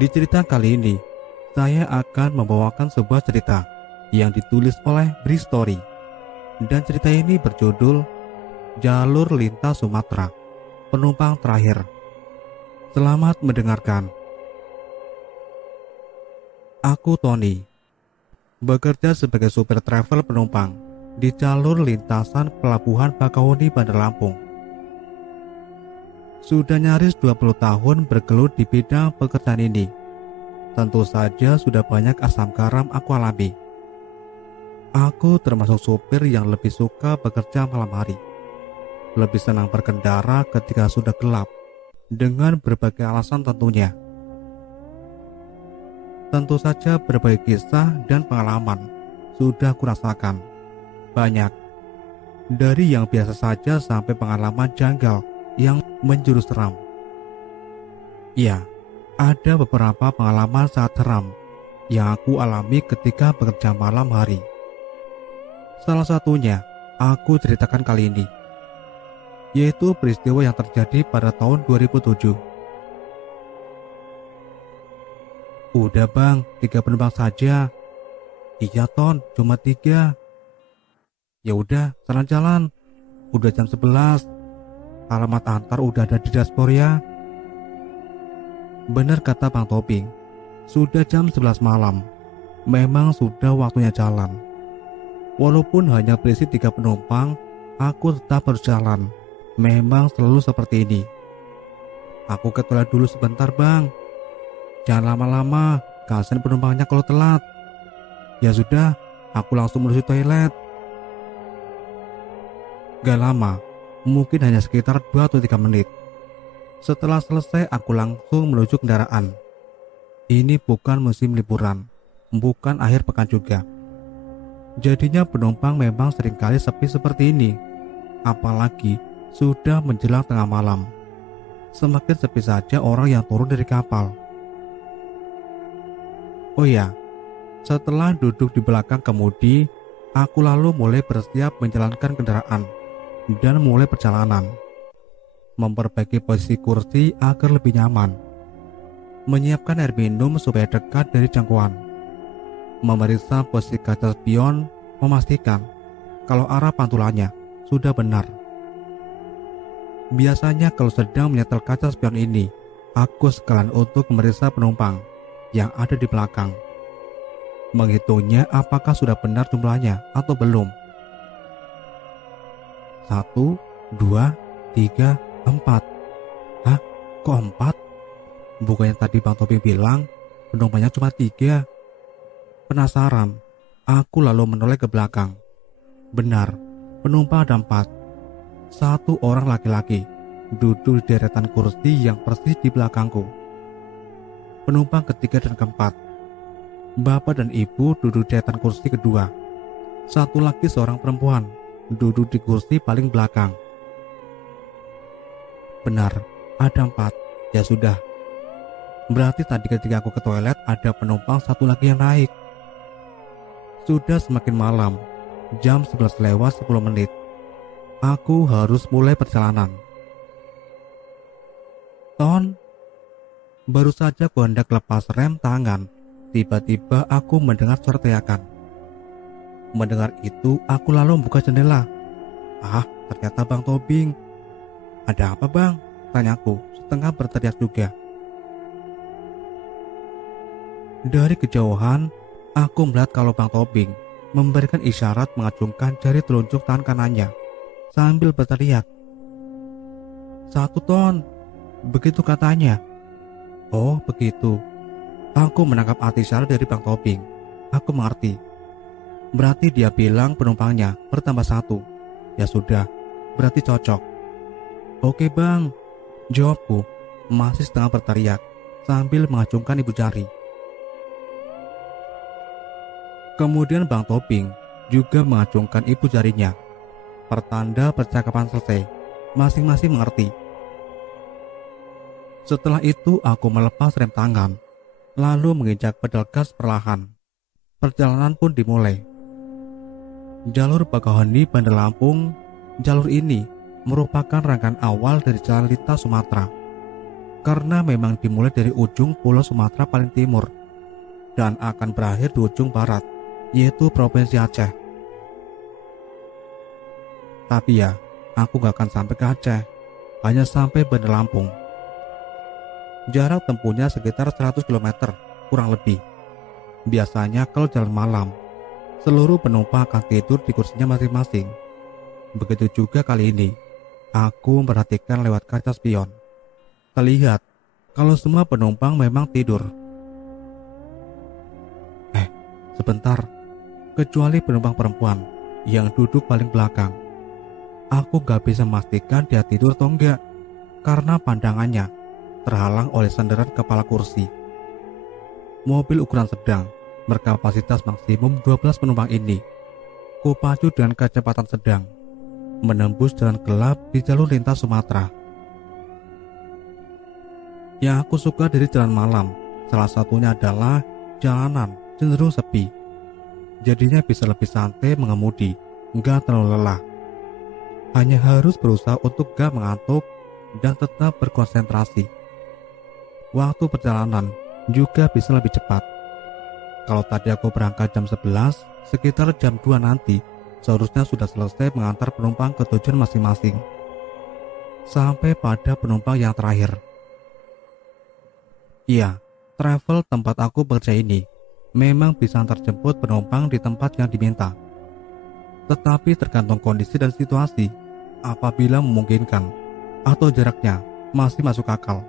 Di cerita kali ini, saya akan membawakan sebuah cerita yang ditulis oleh Bristory. Dan cerita ini berjudul Jalur Lintas Sumatera, Penumpang Terakhir. Selamat mendengarkan. Aku Tony, bekerja sebagai supir travel penumpang di jalur lintasan Pelabuhan Bakauheni, Bandar Lampung. Sudah nyaris 20 tahun bergelut di bidang pekerjaan ini. Tentu saja sudah banyak asam garam aku alami. Aku termasuk supir yang lebih suka bekerja malam hari. Lebih senang berkendara ketika sudah gelap, dengan berbagai alasan tentunya. Tentu saja berbagai kisah dan pengalaman sudah kurasakan. Banyak. Dari yang biasa saja sampai pengalaman janggal yang menjurus seram. Ya, ada beberapa pengalaman sangat seram yang aku alami ketika bekerja malam hari. Salah satunya aku ceritakan kali ini, yaitu peristiwa yang terjadi pada tahun 2007. Udah bang, 3 penumpang saja. Iya Ton, cuma 3. Ya udah, jalan-jalan. Udah jam 11. Alamat antar udah ada di dashboard ya. Benar kata Bang Toping, sudah jam 11 malam. Memang sudah waktunya jalan. Walaupun hanya berisi 3 penumpang, aku tetap harus jalan. Memang selalu seperti ini. Aku ke toilet dulu sebentar bang. Jangan lama-lama, kasihan penumpangnya kalau telat. Ya sudah, aku langsung menuju toilet. Gak lama, mungkin hanya sekitar 2 atau 3 menit. Setelah selesai, aku langsung menuju kendaraan. Ini bukan musim liburan, bukan akhir pekan juga. Jadinya penumpang memang seringkali sepi seperti ini. Apalagi sudah menjelang tengah malam. Semakin sepi saja orang yang turun dari kapal. Oh ya, setelah duduk di belakang kemudi, aku lalu mulai bersiap menjalankan kendaraan dan mulai perjalanan. Memperbaiki posisi kursi agar lebih nyaman. Menyiapkan air minum supaya dekat dari jangkauan. Memeriksa posisi kaca spion, memastikan kalau arah pantulannya sudah benar. Biasanya kalau sedang menyetel kaca spion ini, aku sekalian untuk memeriksa penumpang yang ada di belakang. Menghitungnya apakah sudah benar jumlahnya atau belum. 1, 2, 3, 4. Hah? Kok 4? Bukannya tadi Bang Toping bilang penumpangnya cuma 3. Penasaran, aku lalu menoleh ke belakang. Benar, penumpang ada 4. 1 orang laki-laki duduk di deretan kursi yang persis di belakangku. Penumpang ketiga dan keempat, bapak dan ibu duduk di deretan kursi kedua. 1 lagi seorang perempuan duduk di kursi paling belakang. Benar, ada 4. Ya sudah. Berarti tadi ketika aku ke toilet ada penumpang 1 lagi yang naik. Sudah semakin malam, jam 11 lewat 10 menit. Aku harus mulai perjalanan. Ton, baru saja aku hendak lepas rem tangan, tiba-tiba aku mendengar suara teriakan. Mendengar itu, aku lalu membuka jendela. Ah, ternyata Bang Tobing. Ada apa bang? Tanyaku, setengah berteriak juga. Dari kejauhan, aku melihat kalau Bang Tobing memberikan isyarat mengacungkan jari telunjuk tangan kanannya sambil berteriak. 1 ton, begitu katanya. Oh begitu. Aku menangkap arti isyarat dari Bang Tobing. Aku mengerti. Berarti dia bilang penumpangnya bertambah 1. Ya sudah, berarti cocok. Oke bang, jawabku masih setengah berteriak sambil mengacungkan ibu jari. Kemudian Bang Tobing juga mengacungkan ibu jarinya. Pertanda percakapan selesai, masing-masing mengerti. Setelah itu aku melepas rem tangan, lalu menginjak pedal gas perlahan. Perjalanan pun dimulai. Jalur Bakauheni Bandar Lampung, jalur ini merupakan rangkaian awal dari jalan lintas Sumatera. karena memang dimulai dari ujung pulau Sumatera paling timur dan akan berakhir di ujung barat, yaitu Provinsi Aceh. Tapi ya, aku gak akan sampai ke Aceh, hanya sampai Bandar Lampung. Jarak tempuhnya sekitar 100 km, kurang lebih. Biasanya kalau jalan malam, seluruh penumpang akan tidur di kursinya masing-masing. Begitu juga kali ini, aku memperhatikan lewat kaca spion. Terlihat kalau semua penumpang memang tidur. Sebentar, kecuali penumpang perempuan yang duduk paling belakang. Aku gak bisa memastikan dia tidur atau enggak, karena pandangannya terhalang oleh sandaran kepala kursi. Mobil ukuran sedang berkapasitas maksimum 12 penumpang ini kupacu dengan kecepatan sedang, menembus jalan gelap di jalur lintas Sumatera. Yang aku suka dari jalan malam, salah satunya adalah jalanan cenderung sepi. Jadinya bisa lebih santai mengemudi, nggak terlalu lelah. Hanya harus berusaha untuk gak mengantuk dan tetap berkonsentrasi. Waktu perjalanan juga bisa lebih cepat. Kalau tadi aku berangkat jam 11, sekitar jam 2 nanti seharusnya sudah selesai mengantar penumpang ke tujuan masing-masing. Sampai pada penumpang yang terakhir. Iya, travel tempat aku bekerja ini memang bisa antar jemput penumpang di tempat yang diminta. Tetapi tergantung kondisi dan situasi, apabila memungkinkan atau jaraknya masih masuk akal.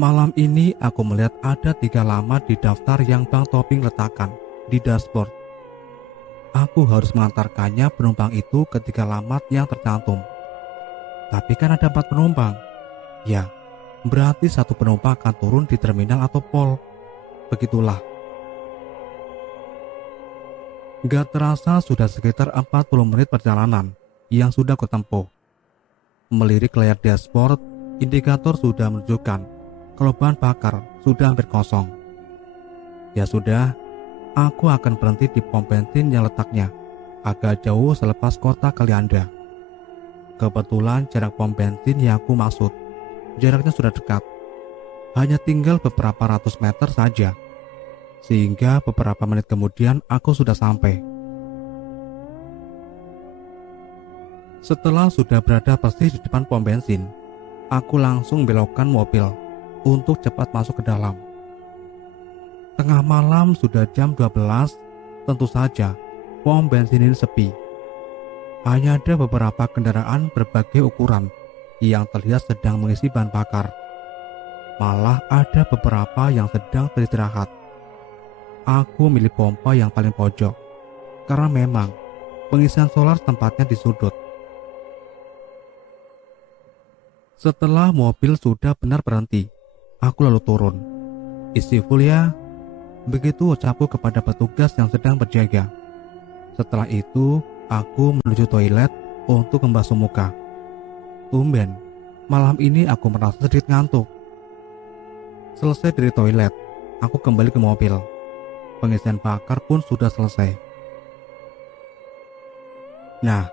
Malam ini aku melihat ada 3 alamat di daftar yang Bang Toping letakkan di dashboard. Aku harus mengantarkannya penumpang itu ke 3 alamat yang tercantum. Tapi kan ada 4 penumpang. Ya, berarti 1 penumpang akan turun di terminal atau pol. Begitulah. Gak terasa sudah sekitar 40 menit perjalanan yang sudah kutempuh. Melirik layar dashboard, indikator sudah menunjukkan kalau bahan bakar sudah hampir kosong. Ya sudah, aku akan berhenti di pom bensin yang letaknya agak jauh selepas kota Kalianda. Kebetulan jarak pom bensin yang aku maksud, jaraknya sudah dekat. Hanya tinggal beberapa ratus meter saja. Sehingga beberapa menit kemudian aku sudah sampai. Setelah sudah berada persis di depan pom bensin, aku langsung belokkan mobil untuk cepat masuk ke dalam. Tengah malam sudah jam 12, tentu saja pom bensin ini sepi. Hanya ada beberapa kendaraan berbagai ukuran yang terlihat sedang mengisi bahan bakar. Malah ada beberapa yang sedang beristirahat. Aku milih pompa yang paling pojok, karena memang pengisian solar tempatnya di sudut. Setelah mobil sudah benar berhenti, aku lalu turun. Isi full ya, begitu ucapku kepada petugas yang sedang berjaga. Setelah itu, aku menuju toilet untuk membasuh muka. Tumben, malam ini aku merasa sedikit ngantuk. Selesai dari toilet, aku kembali ke mobil. Pengisian bakar pun sudah selesai. Nah,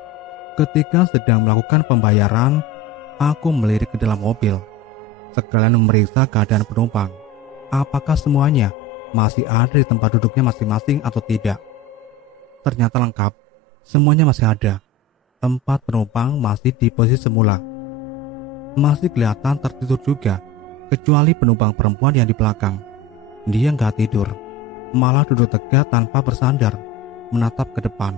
ketika sedang melakukan pembayaran, aku melirik ke dalam mobil, sekalian memeriksa keadaan penumpang. Apakah semuanya masih ada di tempat duduknya masing-masing atau tidak. Ternyata lengkap, semuanya masih ada. 4 penumpang masih di posisi semula. Masih kelihatan tertidur juga, kecuali penumpang perempuan yang di belakang. Dia nggak tidur, malah duduk tegak tanpa bersandar, menatap ke depan.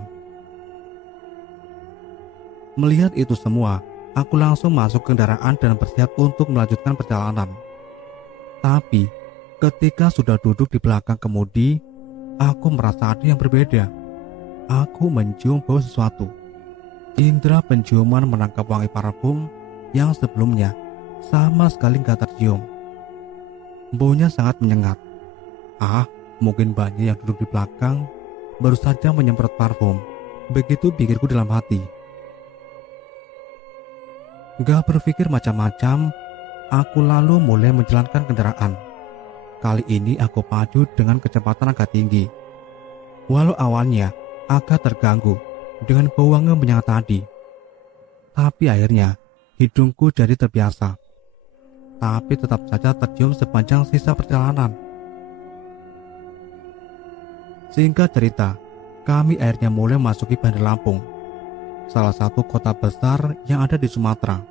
Melihat itu semua, aku langsung masuk ke kendaraan dan bersiap untuk melanjutkan perjalanan. Tapi, ketika sudah duduk di belakang kemudi, aku merasa ada yang berbeda. Aku mencium bau sesuatu. Indra penciuman menangkap wangi parfum yang sebelumnya sama sekali gak tercium. Baunya sangat menyengat. Mungkin banyak yang duduk di belakang baru saja menyemprot parfum. Begitu pikirku dalam hati. Gak berpikir macam-macam, aku lalu mulai menjalankan kendaraan. Kali ini aku pacu dengan kecepatan agak tinggi. Walau awalnya agak terganggu dengan bau wangi menyengat tadi, tapi akhirnya hidungku jadi terbiasa. tapi tetap saja tercium sepanjang sisa perjalanan. Singkat cerita, kami akhirnya mulai memasuki Bandar Lampung, salah satu kota besar yang ada di Sumatera.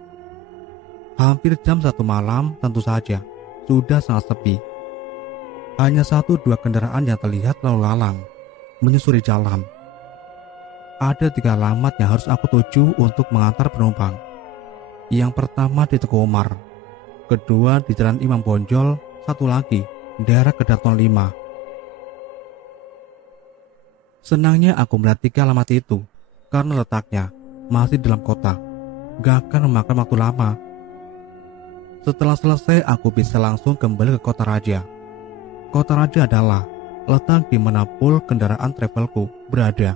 Hampir jam 1 malam tentu saja, sudah sangat sepi. Hanya 1-2 kendaraan yang terlihat lalu lalang, menyusuri jalan. Ada 3 alamat yang harus aku tuju untuk mengantar penumpang. Yang pertama di Teguh Umar, kedua di Jalan Imam Bonjol, satu lagi daerah Kedaton 5. Senangnya aku melihat 3 alamat itu karena letaknya masih dalam kota, gak akan memakan waktu lama. Setelah selesai, aku bisa langsung kembali ke Kota Raja. Kota Raja adalah letak di mana pool kendaraan travelku berada.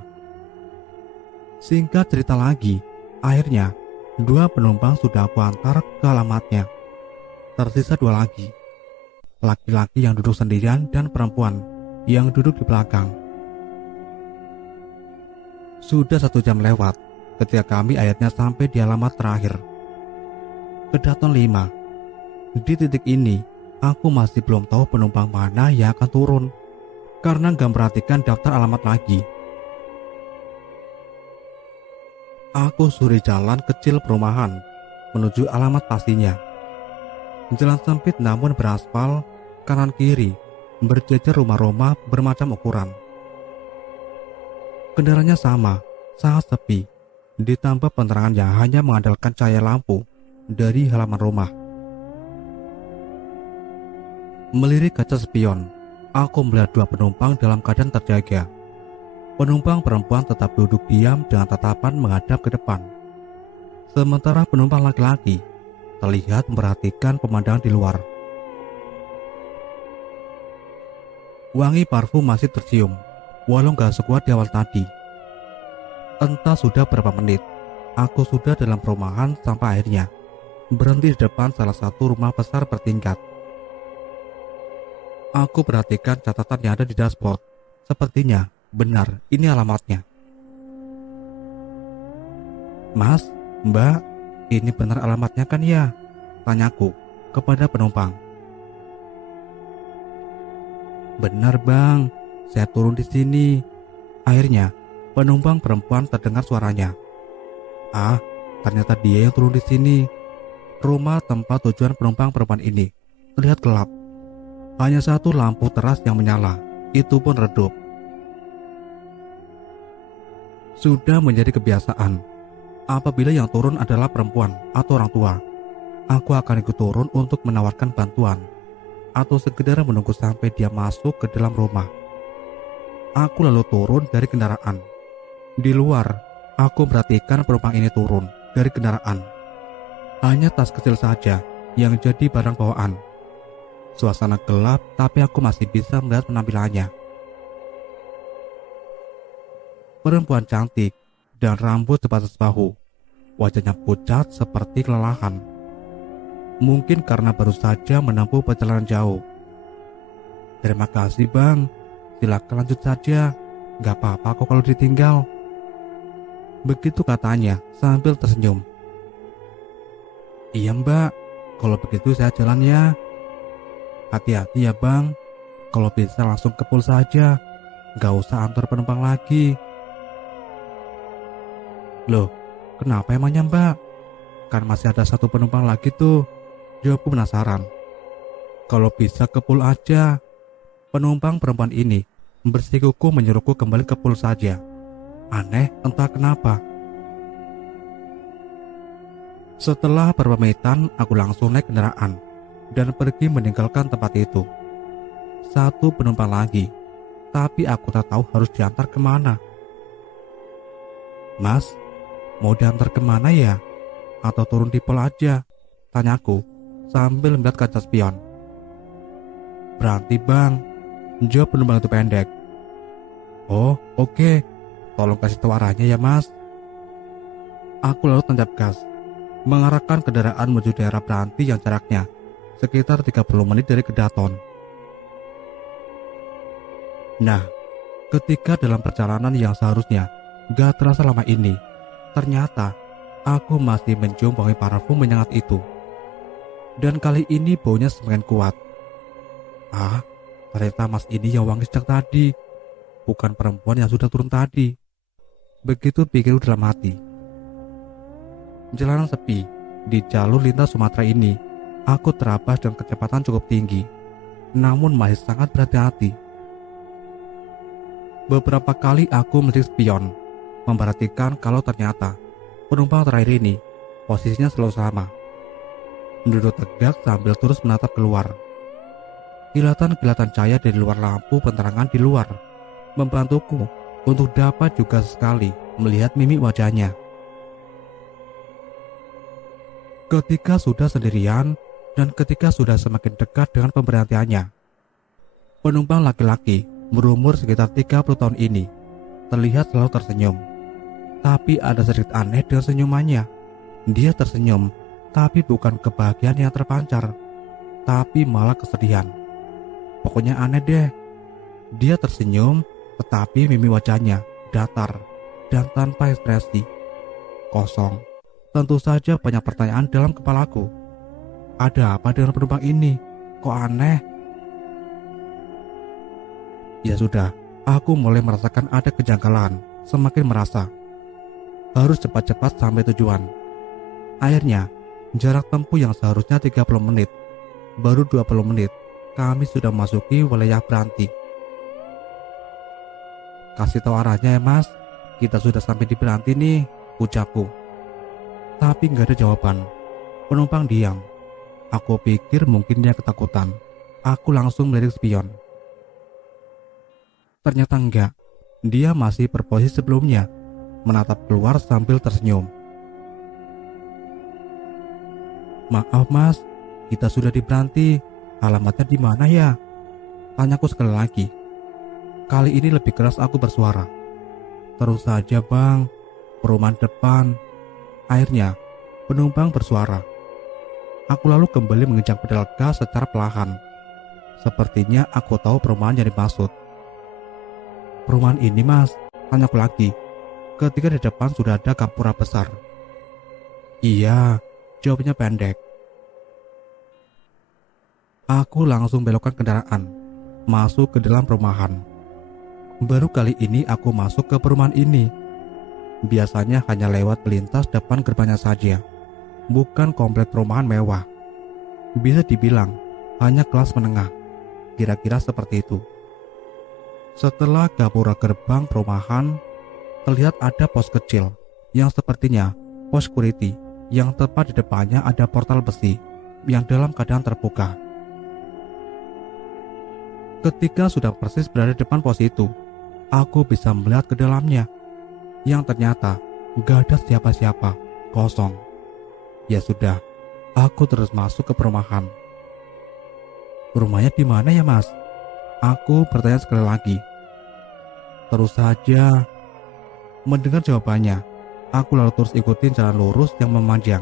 Singkat cerita lagi, akhirnya 2 penumpang sudah aku antar ke alamatnya. Tersisa 2 lagi, laki-laki yang duduk sendirian dan perempuan yang duduk di belakang. Sudah 1 jam lewat ketika kami akhirnya sampai di alamat terakhir, Kedaton 5. Di titik ini, aku masih belum tahu penumpang mana yang akan turun karena gak memperhatikan daftar alamat lagi. Aku suri jalan kecil perumahan menuju alamat pastinya. Jalan sempit namun beraspal, kanan kiri berjejer rumah-rumah bermacam ukuran. Kendaraannya sama, sangat sepi, ditambah penerangan yang hanya mengandalkan cahaya lampu dari halaman rumah. Melirik kaca spion, aku melihat 2 penumpang dalam keadaan terjaga. Penumpang perempuan tetap duduk diam dengan tatapan menghadap ke depan. Sementara penumpang laki-laki terlihat memperhatikan pemandangan di luar. Wangi parfum masih tercium, walau gak sekuat di awal tadi. Entah sudah berapa menit, aku sudah dalam perumahan sampai akhirnya berhenti di depan salah satu rumah besar bertingkat. Aku perhatikan catatan yang ada di dashboard. Sepertinya benar ini alamatnya. Mas, Mbak, ini benar alamatnya kan ya? Tanyaku kepada penumpang. Benar bang, saya turun di sini. Akhirnya penumpang perempuan terdengar suaranya. Ah, ternyata dia yang turun di sini. Rumah tempat tujuan penumpang perempuan ini terlihat gelap. Hanya 1 lampu teras yang menyala, itu pun redup. Sudah menjadi kebiasaan, apabila yang turun adalah perempuan atau orang tua, aku akan ikut turun untuk menawarkan bantuan atau sekedar menunggu sampai dia masuk ke dalam rumah. Aku lalu turun dari kendaraan. Di luar, aku perhatikan penumpang ini turun dari kendaraan. Hanya tas kecil saja yang jadi barang bawaan. Suasana gelap, tapi aku masih bisa melihat penampilannya. Perempuan cantik dan rambut sebatas bahu. Wajahnya pucat seperti kelelahan. Mungkin karena baru saja menempuh perjalanan jauh. Terima kasih bang, silakan lanjut saja. Gak apa-apa kok kalau ditinggal. Begitu katanya sambil tersenyum. Iya mbak, kalau begitu saya jalan ya. Hati-hati ya bang, kalau bisa langsung ke pool saja, gak usah antar penumpang lagi. Loh, kenapa emangnya mbak? Kan masih ada 1 penumpang lagi tuh. Jawabku penasaran. Kalau bisa ke pool aja. Penumpang perempuan ini bersikukuh menyuruhku kembali ke pool saja. Aneh, entah kenapa. Setelah berpamitan, aku langsung naik kendaraan dan pergi meninggalkan tempat itu. 1 penumpang lagi, tapi aku tak tahu harus diantar kemana. Mas, mau diantar kemana ya? Atau turun di pol aja? Tanyaku sambil melihat kaca spion. Berhenti bang, jawab penumpang itu pendek. Oh oke, tolong kasih tahu arahnya ya mas. Aku lalu tancap gas, mengarahkan kendaraan menuju daerah berhenti yang jaraknya sekitar 30 menit dari Kedaton. Nah, ketika dalam perjalanan yang seharusnya gak terasa lama ini, ternyata aku masih mencium wangi parfum menyengat itu. Dan kali ini baunya semakin kuat. Ah, ternyata Mas ini yang wangi sejak tadi, bukan perempuan yang sudah turun tadi. Begitu pikir dalam hati. Jalanan sepi di jalur lintas Sumatera ini. Aku terabas dengan kecepatan cukup tinggi, namun masih sangat berhati-hati. Beberapa kali aku melihat spion, memperhatikan kalau ternyata penumpang terakhir ini posisinya selalu sama. Duduk tegak sambil terus menatap keluar. Kilatan-kilatan cahaya dari luar lampu penerangan di luar membantuku untuk dapat juga sekali melihat mimik wajahnya. Ketika sudah sendirian dan ketika sudah semakin dekat dengan pemberhentiannya, penumpang laki-laki berumur sekitar 30 tahun ini terlihat selalu tersenyum. Tapi ada sedikit aneh dengan senyumannya. Dia tersenyum, tapi bukan kebahagiaan yang terpancar, tapi malah kesedihan. Pokoknya aneh deh. Dia tersenyum, tetapi mimik wajahnya datar dan tanpa ekspresi. Kosong. Tentu saja banyak pertanyaan dalam kepalaku. Ada apa dengan penumpang ini? Kok aneh? Ya sudah, aku mulai merasakan ada kejanggalan. Semakin merasa harus cepat-cepat sampai tujuan. Akhirnya, jarak tempuh yang seharusnya 30 menit, baru 20 menit, kami sudah memasuki wilayah Beranti. Kasih tahu arahnya ya Mas, kita sudah sampai di Beranti nih, ucapku. Tapi nggak ada jawaban. Penumpang diam. Aku pikir mungkin dia ketakutan. Aku langsung melirik spion. Ternyata enggak. Dia masih berposisi sebelumnya, menatap keluar sambil tersenyum. Maaf Mas, kita sudah di Beranti. Alamatnya di mana ya? Tanyaku sekali lagi. Kali ini lebih keras aku bersuara. Terus saja Bang, perumahan depan. Akhirnya, penumpang bersuara. Aku lalu kembali menginjak pedal gas secara perlahan. Sepertinya aku tahu perumahan yang dimaksud. Perumahan ini Mas, tanyaku lagi. Ketika di depan sudah ada gapura besar. Iya, jawabnya pendek. Aku langsung belokkan kendaraan, masuk ke dalam perumahan. Baru kali ini aku masuk ke perumahan ini. Biasanya hanya lewat pelintas depan gerbangnya saja, bukan komplek perumahan mewah. Bisa dibilang hanya kelas menengah, kira-kira seperti itu. Setelah gapura gerbang perumahan, terlihat ada pos kecil yang sepertinya pos security, yang tepat di depannya ada portal besi yang dalam keadaan terbuka. Ketika sudah persis berada di depan pos itu, aku bisa melihat ke dalamnya, yang ternyata gak ada siapa-siapa, kosong. Ya sudah, aku terus masuk ke perumahan. Rumahnya di mana ya Mas? Aku bertanya sekali lagi. Terus saja. Mendengar jawabannya, aku lalu terus ikutin jalan lurus yang memanjang.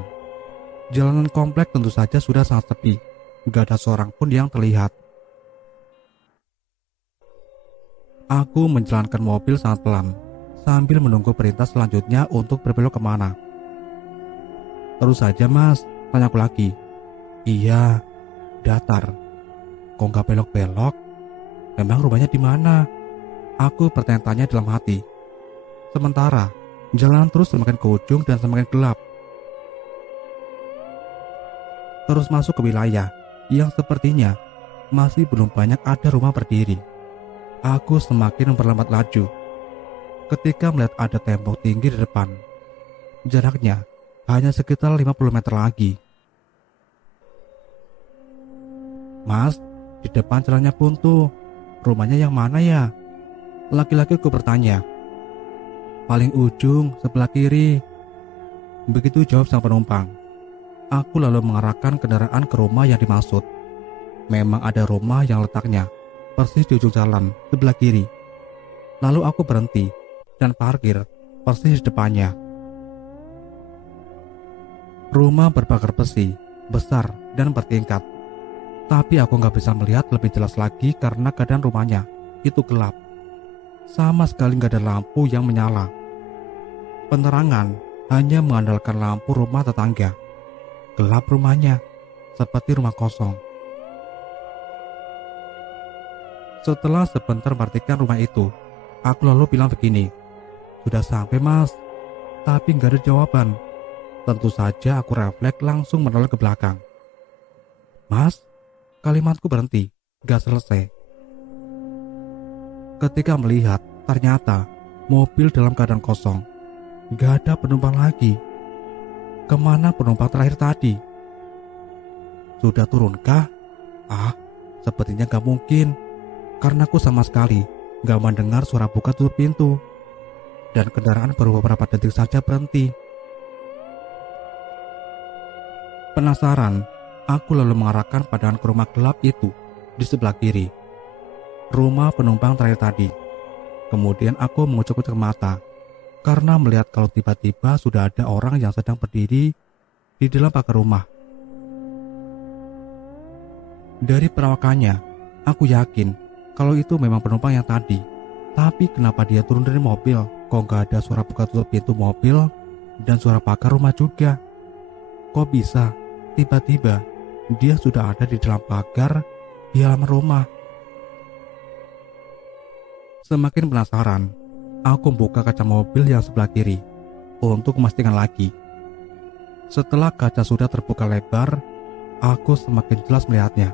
Jalanan komplek tentu saja sudah sangat sepi, gak ada seorang pun yang terlihat. Aku menjalankan mobil sangat pelan, sambil menunggu perintah selanjutnya untuk berbelok kemana. Terus saja Mas, tanyaku lagi. Iya, datar. Kok nggak belok-belok? Memang rumahnya di mana? Aku bertanya-tanya dalam hati. Sementara, jalan terus semakin ke ujung dan semakin gelap. Terus masuk ke wilayah yang sepertinya masih belum banyak ada rumah berdiri. Aku semakin memperlambat laju ketika melihat ada tembok tinggi di depan. Jaraknya hanya sekitar 50 meter lagi. Mas, di depan jalannya buntu. Rumahnya yang mana ya? Laki-laki ku bertanya. Paling ujung, sebelah kiri. Begitu jawab sang penumpang. Aku lalu mengarahkan kendaraan ke rumah yang dimaksud. Memang ada rumah yang letaknya persis di ujung jalan sebelah kiri. Lalu aku berhenti dan parkir persis di depannya. Rumah berpagar besi, besar dan bertingkat. Tapi aku nggak bisa melihat lebih jelas lagi karena keadaan rumahnya itu gelap. Sama sekali nggak ada lampu yang menyala. Penerangan hanya mengandalkan lampu rumah tetangga. Gelap rumahnya, seperti rumah kosong. Setelah sebentar memperhatikan rumah itu, aku lalu bilang begini, "Sudah sampai mas." Tapi nggak ada jawaban. Tentu saja aku refleks langsung menoleh ke belakang. "Mas," kalimatku berhenti, gak selesai. Ketika melihat, ternyata mobil dalam keadaan kosong. Gak ada penumpang lagi. Kemana penumpang terakhir tadi? Sudah turunkah? Sepertinya gak mungkin. Karena aku sama sekali gak mendengar suara buka tutup pintu. Dan kendaraan baru beberapa detik saja berhenti. Penasaran, aku lalu mengarahkan pandangan ke rumah gelap itu di sebelah kiri. Rumah penumpang terakhir tadi. Kemudian aku mengucuk-ucuk mata karena melihat kalau tiba-tiba sudah ada orang yang sedang berdiri di dalam pagar rumah. Dari perawakannya, aku yakin kalau itu memang penumpang yang tadi. Tapi kenapa dia turun dari mobil? Kok gak ada suara buka tutup pintu mobil dan suara pagar rumah juga? Kok bisa tiba-tiba dia sudah ada di dalam pagar di halaman rumah? Semakin penasaran, aku membuka kaca mobil yang sebelah kiri untuk memastikan lagi. Setelah kaca sudah terbuka lebar, aku semakin jelas melihatnya.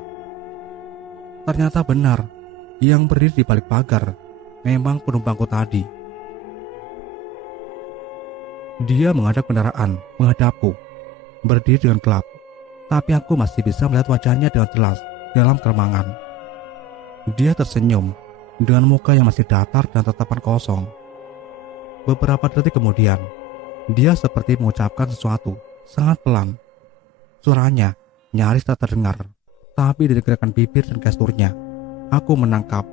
Ternyata benar, yang berdiri di balik pagar memang penumpangku tadi. Dia menghadap kendaraan, menghadapku, berdiri dengan gelap, tapi aku masih bisa melihat wajahnya dengan jelas dalam keremangan. Dia tersenyum dengan muka yang masih datar dan tatapan kosong. Beberapa detik kemudian, dia seperti mengucapkan sesuatu sangat pelan. Suaranya nyaris tak terdengar, tapi dari gerakan bibir dan gesturnya, aku menangkap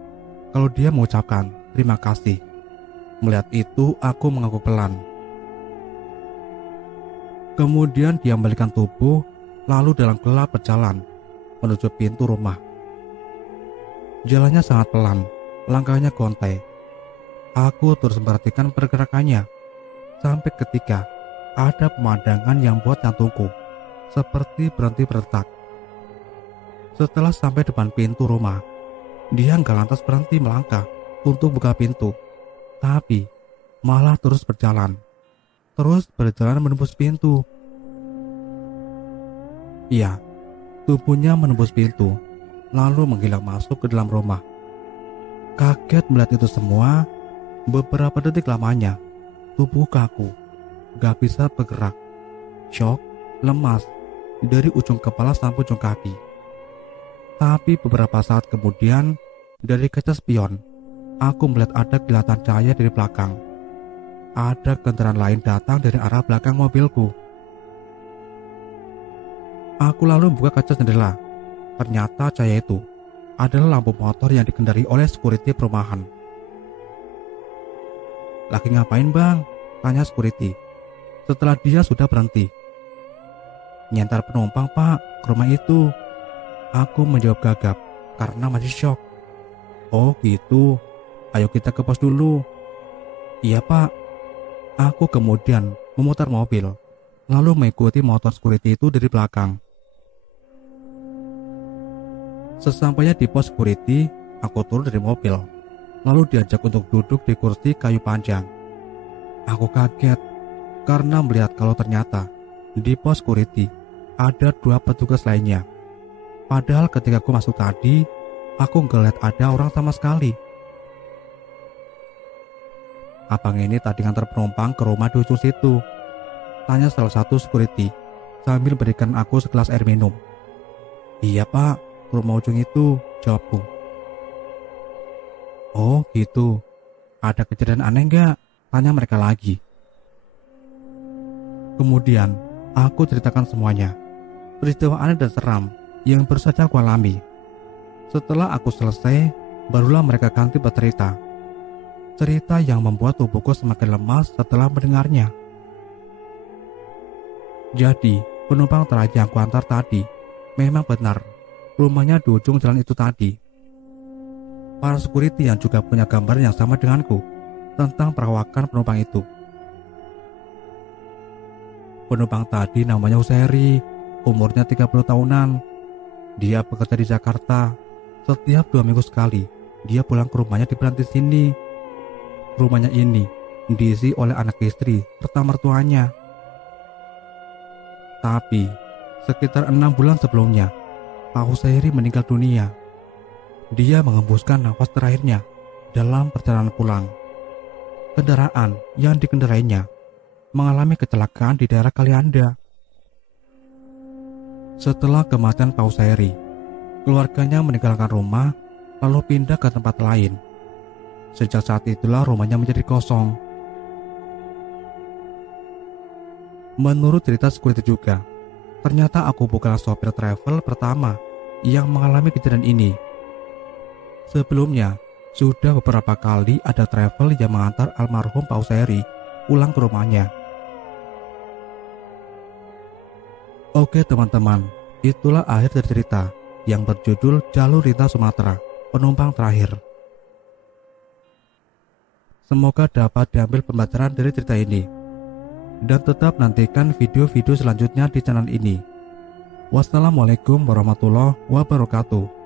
kalau dia mengucapkan terima kasih. Melihat itu, aku mengangguk pelan. Kemudian dia membalikan tubuh, lalu dalam gelap berjalan menuju pintu rumah. Jalannya sangat pelan, langkahnya gontai. Aku terus memperhatikan pergerakannya, sampai ketika ada pemandangan yang buat jantungku seperti berhenti berdetak. Setelah sampai depan pintu rumah, dia nggak lantas berhenti melangkah untuk buka pintu, tapi malah terus berjalan menembus pintu. Iya, tubuhnya menembus pintu, lalu menghilang masuk ke dalam rumah. Kaget melihat itu semua. Beberapa detik lamanya, tubuh kaku, gak bisa bergerak, syok, lemas dari ujung kepala sampai ujung kaki. Tapi beberapa saat kemudian, dari kaca spion, aku melihat ada kilatan cahaya dari belakang. Ada kendaraan lain datang dari arah belakang mobilku. Aku lalu membuka kaca jendela. Ternyata cahaya itu adalah lampu motor yang dikendarai oleh security perumahan. "Lagi ngapain bang?" tanya security setelah dia sudah berhenti. "Nyantar penumpang pak ke rumah itu." Aku menjawab gagap karena masih syok. "Oh gitu, ayo kita ke pos dulu." "Iya pak." Aku kemudian memutar mobil, lalu mengikuti motor security itu dari belakang. Sesampainya di pos security, aku turun dari mobil, lalu diajak untuk duduk di kursi kayu panjang. Aku kaget karena melihat kalau ternyata di pos security ada 2 petugas lainnya. Padahal ketika aku masuk tadi, aku nggak lihat ada orang sama sekali. "Abang ini tadi ngantar penumpang ke rumah di ujung situ?" tanya salah satu security sambil berikan aku segelas air minum. "Iya pak, ke rumah ujung itu," jawabku. "Oh gitu, ada kejadian aneh nggak?" tanya mereka lagi. Kemudian aku ceritakan semuanya, peristiwa aneh dan seram yang baru saja aku alami. Setelah aku selesai, barulah mereka ganti bercerita. Cerita yang membuat tubuhku semakin lemas setelah mendengarnya. Jadi, penumpang terakhir yang kuantar tadi memang benar rumahnya di ujung jalan itu tadi. Para security yang juga punya gambar yang sama denganku tentang perawakan penumpang itu. Penumpang tadi namanya Useri, umurnya 30 tahunan. Dia bekerja di Jakarta. Setiap 2 minggu sekali, dia pulang ke rumahnya di Berantis sini. Rumahnya ini diisi oleh anak istri serta mertuanya. Tapi, sekitar 6 bulan sebelumnya, Pak Husairi meninggal dunia. Dia mengembuskan nafas terakhirnya dalam perjalanan pulang. Kendaraan yang dikendarainya mengalami kecelakaan di daerah Kalianda. Setelah kematian Pak Husairi, keluarganya meninggalkan rumah lalu pindah ke tempat lain. Sejak saat itulah rumahnya menjadi kosong. Menurut cerita security juga, ternyata aku bukanlah sopir travel pertama yang mengalami kejadian ini. Sebelumnya, sudah beberapa kali ada travel yang mengantar almarhum Pak Husairi pulang ke rumahnya. Oke teman-teman, itulah akhir dari cerita yang berjudul Jalur Lintas Sumatera, Penumpang Terakhir. Semoga dapat diambil pembelajaran dari cerita ini. Dan tetap nantikan video-video selanjutnya di channel ini. Wassalamualaikum warahmatullahi wabarakatuh.